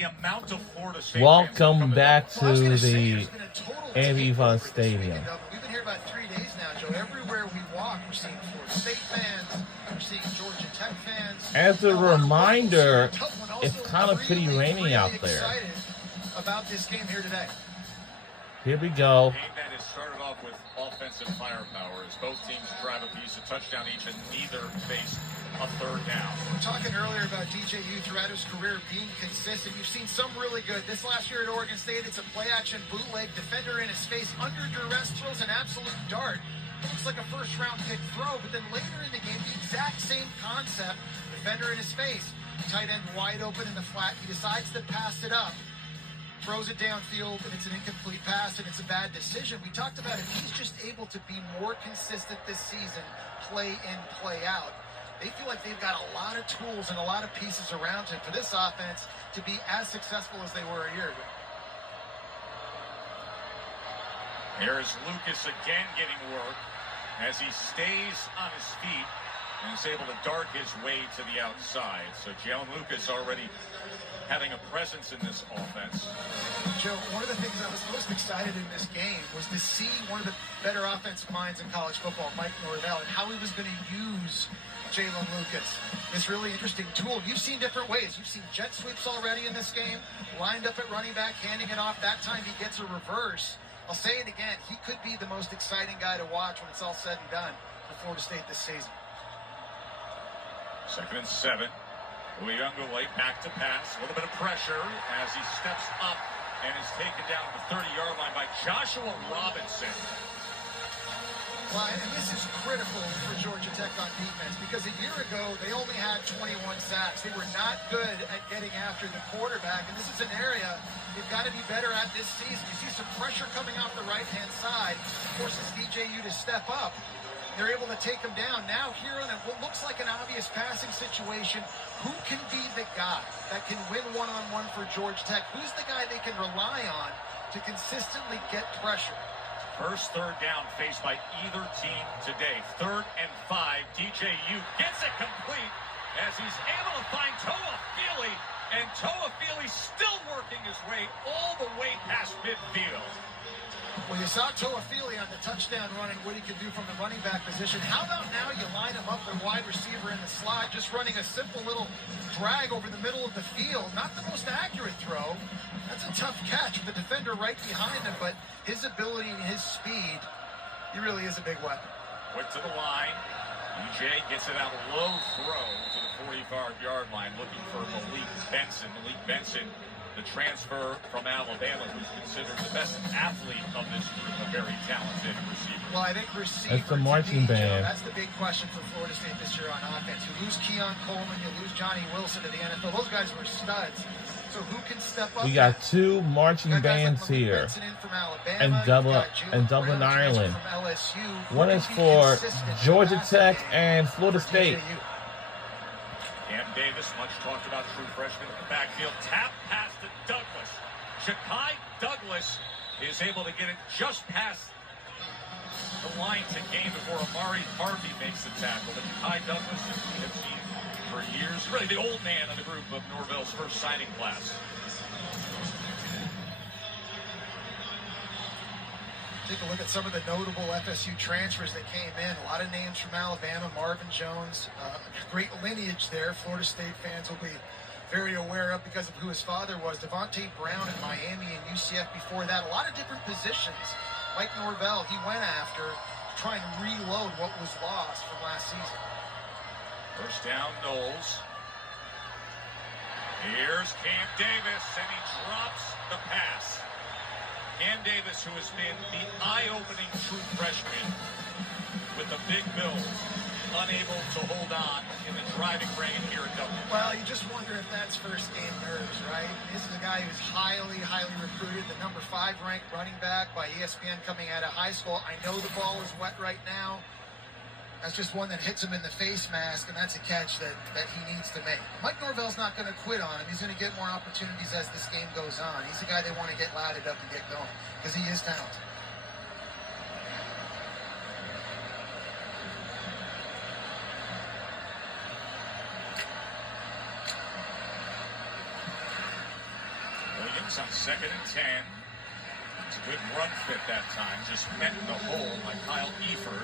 the amount of Florida State Welcome back to the Aviva Stadium. We've been here about 3 days now, Joe. Everywhere we walk, we're seeing Florida State fans, we're seeing Georgia Tech fans. As a reminder, it's kind of pretty rainy out there. About this game here today. Here we go. Game that has started off with offensive firepower as both teams drive a piece, a touchdown each, and neither face a third down. We were talking earlier about DJU throughout his career being consistent. You've seen some really good. This last year at Oregon State, it's a play-action bootleg. Defender in his face, under duress, throws an absolute dart. Looks like a first-round pick throw, but then later in the game, the exact same concept. Defender in his face, tight end wide open in the flat. He decides to pass it up. Throws it downfield, and it's an incomplete pass, and it's a bad decision. We talked about if he's just able to be more consistent this season, play in, play out, they feel like they've got a lot of tools and a lot of pieces around him for this offense to be as successful as they were a year ago. Here is Lucas again getting work as he stays on his feet and is able to dart his way to the outside. So Jalen Lucas already having a presence in this offense. Joe, one of the things I was most excited in this game was to see one of the better offensive minds in college football, Mike Norvell, and how he was going to use Jalen Lucas. This really interesting tool. You've seen different ways. You've seen jet sweeps already in this game, lined up at running back, handing it off. That time he gets a reverse. I'll say it again. He could be the most exciting guy to watch when it's all said and done for Florida State this season. 2nd and 7. Uyunglele back to pass. A little bit of pressure as he steps up and is taken down at the 30-yard line by Joshua Robinson. Well, and this is critical for Georgia Tech on defense because a year ago they only had 21 sacks. They were not good at getting after the quarterback, and this is an area they've got to be better at this season. You see some pressure coming off the right-hand side, forces DJU to step up. They're able to take him down. Now here in what looks like an obvious passing situation, who can be the guy that can win one-on-one for Georgia Tech? Who's the guy they can rely on to consistently get pressure? First third down faced by either team today. 3rd and 5. DJU gets it complete as he's able to find Toa Feely, and Toa Feely still working his way all the way past midfield. Well, you saw Toa Feely on the touchdown run and what he could do from the running back position. How about now you line him up with wide receiver in the slot, just running a simple little drag over the middle of the field. Not the most accurate throw. That's a tough catch with the defender right behind him, but his ability and his speed, he really is a big weapon. Went to the line. EJ gets it out low throw to the 45-yard line, looking for Malik Benson. Malik Benson, the transfer from Alabama, who's considered the best athlete of this group, a very talented receiver. Well, I think receiver. That's the marching band. That's the big question for Florida State this year on offense. You lose Keon Coleman, you lose Johnny Wilson to the NFL. Those guys were studs. So who can step up? We got two marching bands here, and Dublin, Ireland. One is for Georgia Tech and Florida State. Cam Davis, much talked about true freshman in the backfield. Tap pass to Douglas. Ja'Kai Douglas is able to get it just past the line to gain before Amari Harvey makes the tackle. But Ja'Kai Douglas, we have seen for years, really the old man of the group of Norvell's first signing class. Take a look at some of the notable FSU transfers that came in. A lot of names from Alabama. Marvin Jones, great lineage there. Florida State fans will be very aware of because of who his father was. Devontae Brown at Miami and UCF before that. A lot of different positions. Mike Norvell, he went after to try and reload what was lost from last season. First down, Knowles. Here's Cam Davis, and he drops the pass. Cam Davis, who has been the eye-opening true freshman with the big Bills, unable to hold on in the driving rain here at Dublin. Well, you just wonder if that's first-game nerves, right? This is a guy who's highly, highly recruited, the number 5 ranked running back by ESPN coming out of high school. I know the ball is wet right now. That's just one that hits him in the face mask, and that's a catch that he needs to make. Mike Norvell's not going to quit on him. He's going to get more opportunities as this game goes on. He's the guy they want to get lauded up and get going because he is talented. It's on 2nd and 10. It's a good run fit that time. Just met in the hole by Kyle Eford.